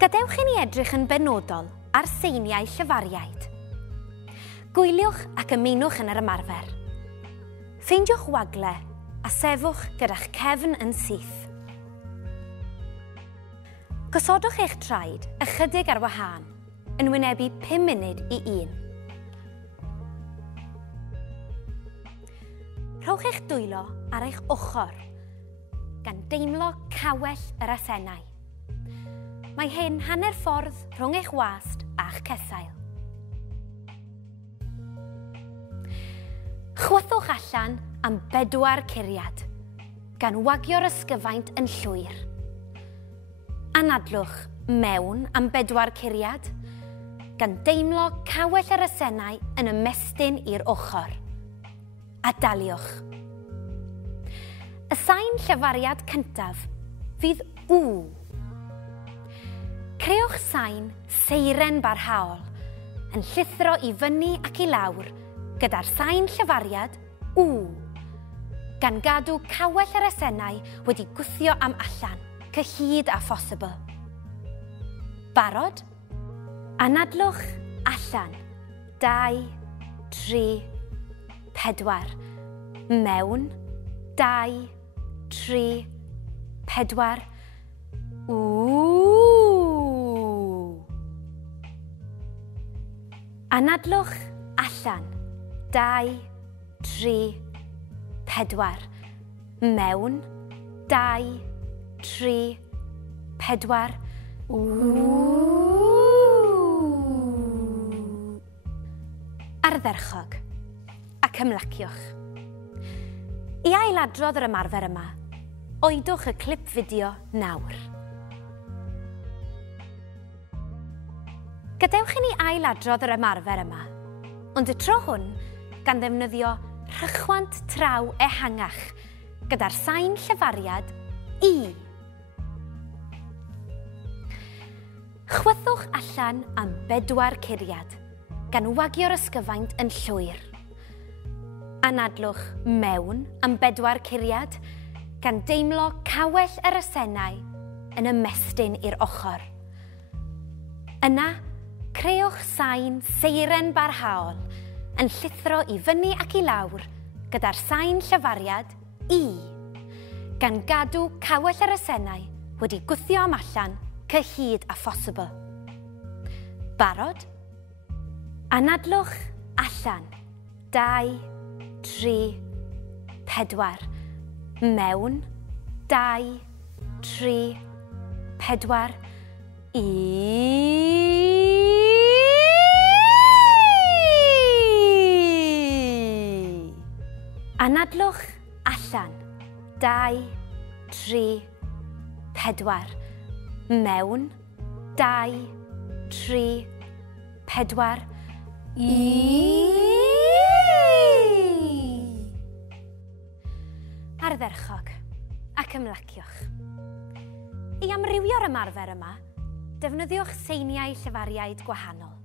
Gadewch i ni edrych yn benodol ar seiniau llefariaid. Gwyliwch ac ymunwch yn yr ymarfer. Ffeindiwch wagle a sefwch gyda'ch cefn yn syth. Gosodwch eich traed ychydig ar wahân yn wynebu 5 munud i 1. Rhowch eich dwylo ar eich ochr gan deimlo cawell yr asennau. Mae hyn hanner ffordd rhwng eich wast a'ch cesail. Chwythwch allan am 4 curiad, gan wagio'r ysgyfaint yn llwyr. Anadlwch mewn am 4 curiad, gan deimlo cawell yr asennau yn ymestyn i'r ochr. A daliwch. Y sain llefariad cyntaf fydd W. Creuwch sain seiren barhaol yn llithro i fyny ac i lawr gyda'r sain llefariad W, gan gadw cawell yr asennau wedi gwthio am allan, cyhyd a phosibl. Barod? Anadlwch allan. 2, 3, 4. Mewn. 2, 3, 4. Anadlwch allan. 2, 3, 4. Mewn. 2, 3, 4. Ardderchog ac ymlaciwch. I ailadrodd yr ymarfer yma, oedwch y clip fideo nawr. Gadewch i ni ailadrodd yr ymarfer yma, ond y tro hwn gan ddefnyddio rhychwant traw ehangach gyda'r sain llefariad I. Chwythwch allan am 4 curiad, gan wagio'r ysgyfaint yn llwyr. Anadlwch mewn am 4 curiad, gan deimlo cawell yr asennau yn ymestyn i'r ochr. Yna, creuwch sain seiren barhaol yn llithro i fyny ac i lawr gyda'r sain llefariad I, gan gadw cawell yr asennau wedi gwthio am allan, cyhyd a phosibl. Barod? Anadlwch allan. 2, 3, 4. Mewn. 2, 3, 4. Anadlwch allan. 2, 3, 4. Mewn. 2, 3, 4. Ardderchog ac ymlaciwch. I amrywio'r ymarfer yma, defnyddiwch seiniau llefariaid gwahanol.